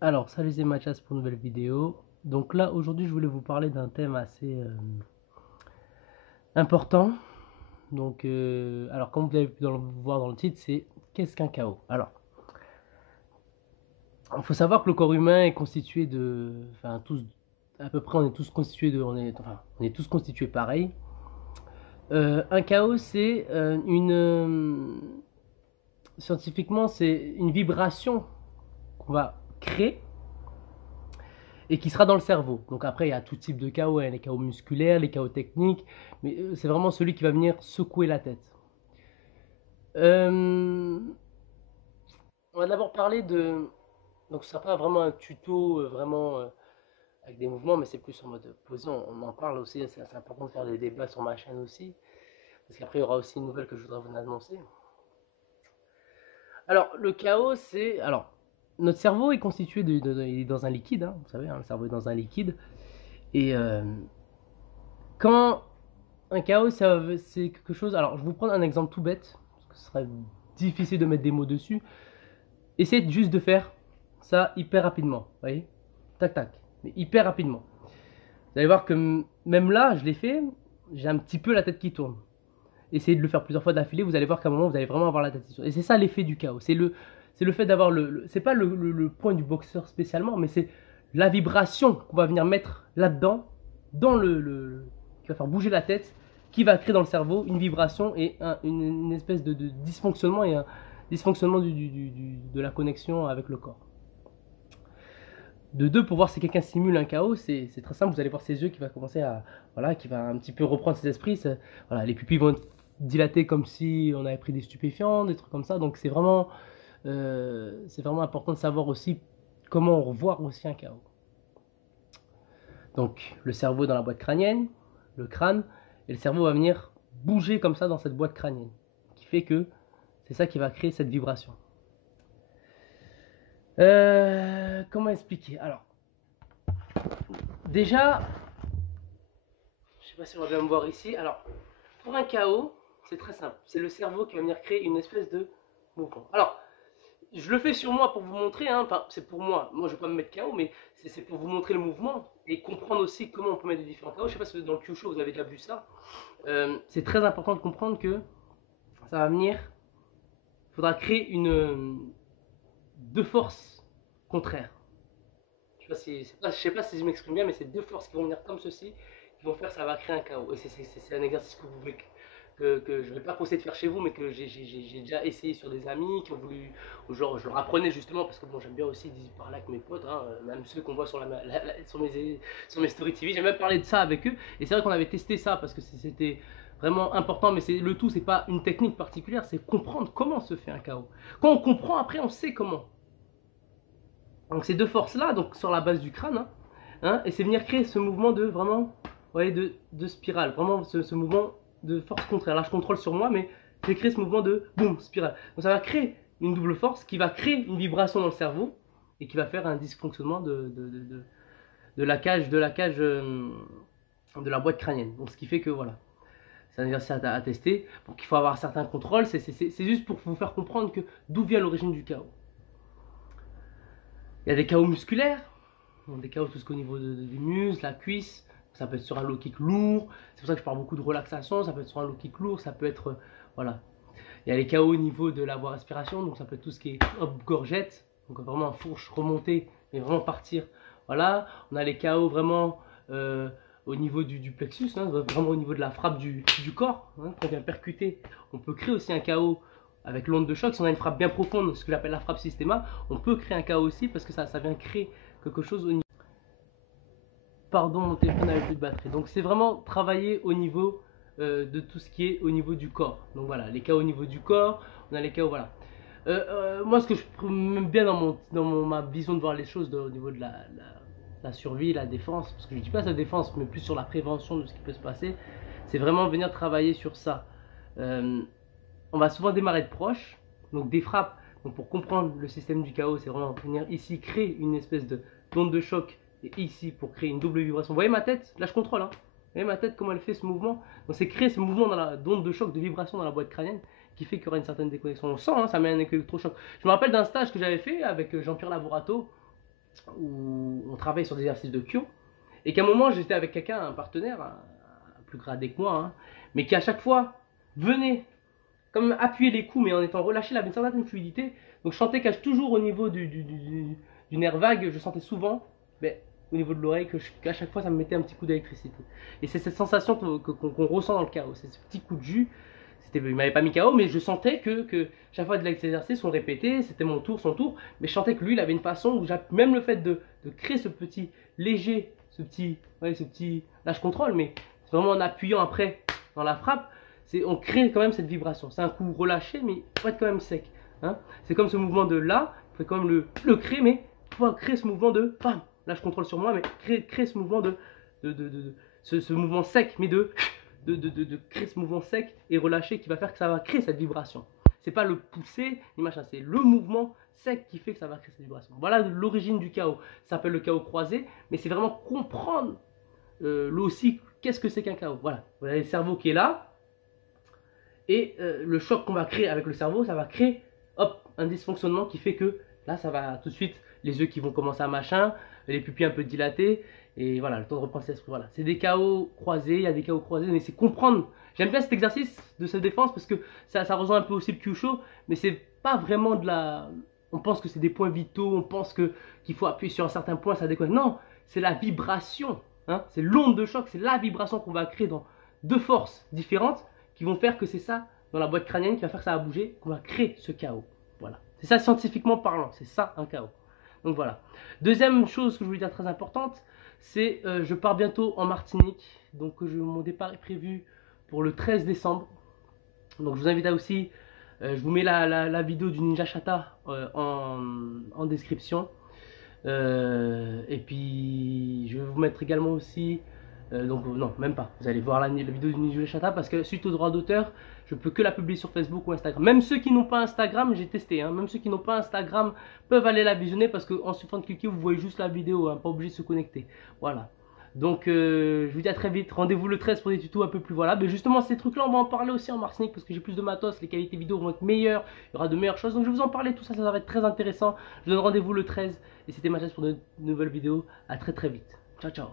Alors, salut, c'est Mathias pour une nouvelle vidéo. Donc là, aujourd'hui, je voulais vous parler d'un thème assez important. Donc, alors, comme vous avez pu voir dans le titre, c'est qu'est-ce qu'un chaos? Alors, il faut savoir que le corps humain est constitué de, enfin, tous, à peu près, on est tous constitués de, on est tous constitués pareil. Un chaos, c'est scientifiquement, c'est une vibration qu'on va créer et qui sera dans le cerveau. Donc après, il y a tout type de chaos, hein, les chaos musculaires, les chaos techniques, mais c'est vraiment celui qui va venir secouer la tête. On va d'abord parler de... Donc ce sera pas vraiment un tuto avec des mouvements, mais c'est plus en mode posé, on en parle aussi, c'est important de faire des débats sur ma chaîne aussi, parce qu'après il y aura aussi une nouvelle que je voudrais vous annoncer. Alors le chaos, c'est... Alors, notre cerveau est constitué il est dans un liquide, hein, vous savez, hein, le cerveau est dans un liquide, et quand un chaos, c'est quelque chose... Alors, je vais vous prendre un exemple tout bête, parce que ce serait difficile de mettre des mots dessus. Essayez juste de faire ça hyper rapidement, vous voyez? Tac, tac, mais hyper rapidement. Vous allez voir que même là, je l'ai fait, j'ai un petit peu la tête qui tourne. Essayez de le faire plusieurs fois d'affilée, vous allez voir qu'à un moment, vous allez vraiment avoir la tête qui tourne. Et c'est ça l'effet du chaos. C'est le fait d'avoir c'est pas le point du boxeur spécialement, mais c'est la vibration qu'on va venir mettre là-dedans, dans qui va faire bouger la tête, qui va créer dans le cerveau une vibration et une espèce de dysfonctionnement et un dysfonctionnement de la connexion avec le corps. De deux, pour voir si quelqu'un simule un chaos, c'est très simple, vous allez voir ses yeux qui va commencer à, voilà, qui va un petit peu reprendre ses esprits, voilà, les pupilles vont être dilatées comme si on avait pris des stupéfiants, des trucs comme ça, donc c'est vraiment important de savoir aussi comment revoir aussi un chaos. Donc le cerveau dans la boîte crânienne, le crâne, et le cerveau va venir bouger comme ça dans cette boîte crânienne, qui fait que c'est ça qui va créer cette vibration. Comment expliquer? Alors, déjà, je sais pas si on va bien me voir ici. Alors, pour un chaos, c'est très simple. C'est le cerveau qui va venir créer une espèce de mouvement. Alors, je le fais sur moi pour vous montrer, hein, enfin, c'est pour moi. Moi, je ne vais pas me mettre KO, mais c'est pour vous montrer le mouvement et comprendre aussi comment on peut mettre des différents KO. Je ne sais pas si dans le Kyushu, vous avez déjà vu ça. C'est très important de comprendre que ça va venir. Il faudra créer deux forces contraires. Je ne sais pas si je m'exprime bien, mais c'est deux forces qui vont venir comme ceci, qui vont faire ça va créer un chaos. Et c'est un exercice que vous voulez que je ne vais pas conseiller de faire chez vous, mais que j'ai déjà essayé sur des amis qui ont voulu, genre je leur apprenais justement, parce que bon, j'aime bien aussi parler avec mes potes, hein, même ceux qu'on voit sur, sur mes stories TV, j'ai même parlé de ça avec eux, et c'est vrai qu'on avait testé ça, parce que c'était vraiment important, mais le tout, c'est pas une technique particulière, c'est comprendre comment se fait un chaos. Quand on comprend, après on sait comment. Donc ces deux forces-là, donc sur la base du crâne, et c'est venir créer ce mouvement de vraiment, vous voyez, de spirale, vraiment ce mouvement de force contraire. Là, je contrôle sur moi, mais j'ai créé ce mouvement de boum, spirale. Donc ça va créer une double force qui va créer une vibration dans le cerveau et qui va faire un dysfonctionnement de la cage, de la boîte crânienne. Donc ce qui fait que voilà, c'est un exercice à tester. Donc il faut avoir certains contrôles. C'est juste pour vous faire comprendre que d'où vient l'origine du chaos. Il y a des chaos musculaires, des chaos tout ce qu'au niveau du muscle, la cuisse. Ça peut être sur un low kick lourd, c'est pour ça que je parle beaucoup de relaxation, ça peut être sur un low kick lourd, ça peut être, voilà. Il y a les KO au niveau de la voie respiration, donc ça peut être tout ce qui est hop, gorgette, donc vraiment un fourche remonter, mais vraiment partir, voilà. On a les KO vraiment au niveau du plexus, hein, vraiment au niveau de la frappe du corps, hein, quand on vient percuter, on peut créer aussi un KO avec l'onde de choc. Si on a une frappe bien profonde, ce que j'appelle la frappe systéma, on peut créer un KO aussi, parce que ça vient créer quelque chose au niveau... Pardon, mon téléphone n'avait plus de batterie. Donc c'est vraiment travailler au niveau de tout ce qui est au niveau du corps. Donc voilà, les cas au niveau du corps, on a les cas, voilà. Moi, ce que je trouve bien dans ma vision de voir les choses au niveau de la survie, la défense, parce que je ne dis pas la défense, mais plus sur la prévention de ce qui peut se passer, c'est vraiment venir travailler sur ça. On va souvent démarrer de proche, donc des frappes. Donc pour comprendre le système du chaos, c'est vraiment venir ici créer une espèce d'onde de choc, et ici pour créer une double vibration. Vous voyez ma tête? Là je contrôle, hein. Vous voyez ma tête, comment elle fait ce mouvement? Donc c'est créer ce mouvement dans d'onde de choc, de vibration dans la boîte crânienne, qui fait qu'il y aura une certaine déconnexion. On sent, hein, ça met un électrochoc. Je me rappelle d'un stage que j'avais fait avec Jean-Pierre Lavorato, où on travaille sur des exercices de Kyo, et qu'à un moment j'étais avec quelqu'un, un partenaire, plus gradé que moi, hein, mais qui à chaque fois venait comme appuyer les coups, mais en étant relâché, il avait une certaine fluidité. Donc je sentais toujours au niveau du nerf vague, je sentais souvent, mais au niveau de l'oreille, qu'à chaque fois ça me mettait un petit coup d'électricité. Et c'est cette sensation qu'on ressent dans le KO, c'est ce petit coup de jus. Il ne m'avait pas mis KO, mais je sentais que chaque fois que l'exercice, on répétait, c'était mon tour, son tour, mais je sentais que lui, il avait une façon où même le fait de créer ce petit léger, ce petit là je contrôle, mais c'est vraiment en appuyant après dans la frappe, on crée quand même cette vibration. C'est un coup relâché, mais il faut être quand même sec. Hein. C'est comme ce mouvement de là, il faut quand même le créer, mais pouvoir créer ce mouvement de bam. Là, je contrôle sur moi, mais créer ce mouvement ce mouvement sec, mais de créer ce mouvement sec et relâché qui va faire que ça va créer cette vibration. C'est pas le pousser, ni machin, c'est le mouvement sec qui fait que ça va créer cette vibration. Voilà l'origine du KO. Ça s'appelle le KO croisé, mais c'est vraiment comprendre là aussi qu'est-ce que c'est qu'un KO. Voilà, vous avez le cerveau qui est là. Et le choc qu'on va créer avec le cerveau, ça va créer hop, un dysfonctionnement qui fait que là, ça va tout de suite, les yeux qui vont commencer à machin, les pupilles un peu dilatées, et voilà, le temps de reprendre ses esprits. Voilà. C'est des KO croisés, il y a des KO croisés, mais c'est comprendre. J'aime bien cet exercice de cette défense parce que ça rejoint un peu aussi le Kyusho, mais c'est pas vraiment de la. On pense que c'est des points vitaux, on pense qu'il faut appuyer sur un certain point, ça déconne. Non, c'est la vibration, hein, c'est l'onde de choc, c'est la vibration qu'on va créer dans deux forces différentes qui vont faire que c'est ça, dans la boîte crânienne, qui va faire que ça va bouger, qu'on va créer ce chaos. Voilà. C'est ça scientifiquement parlant, c'est ça un chaos. Donc voilà. Deuxième chose que je voulais dire très importante, c'est je pars bientôt en Martinique. Donc mon départ est prévu pour le 13 décembre. Donc je vous invite à aussi, je vous mets la vidéo du Ninja Shata en description. Et puis je vais vous mettre également aussi donc non, même pas. Vous allez voir la vidéo du Ninja Shata parce que suite aux droits d'auteur, je peux que la publier sur Facebook ou Instagram. Même ceux qui n'ont pas Instagram, j'ai testé, hein, même ceux qui n'ont pas Instagram peuvent aller la visionner parce qu'en suffisant de cliquer, vous voyez juste la vidéo, hein, pas obligé de se connecter. Voilà. Donc je vous dis à très vite. Rendez-vous le 13 pour des tutos un peu plus voilà. Mais justement, ces trucs-là, on va en parler aussi en Martinique parce que j'ai plus de matos, les qualités vidéo vont être meilleures, il y aura de meilleures choses. Donc je vais vous en parler, tout ça, ça va être très intéressant. Je vous donne rendez-vous le 13 et c'était ma chance pour de nouvelles vidéos. À très très vite. Ciao ciao.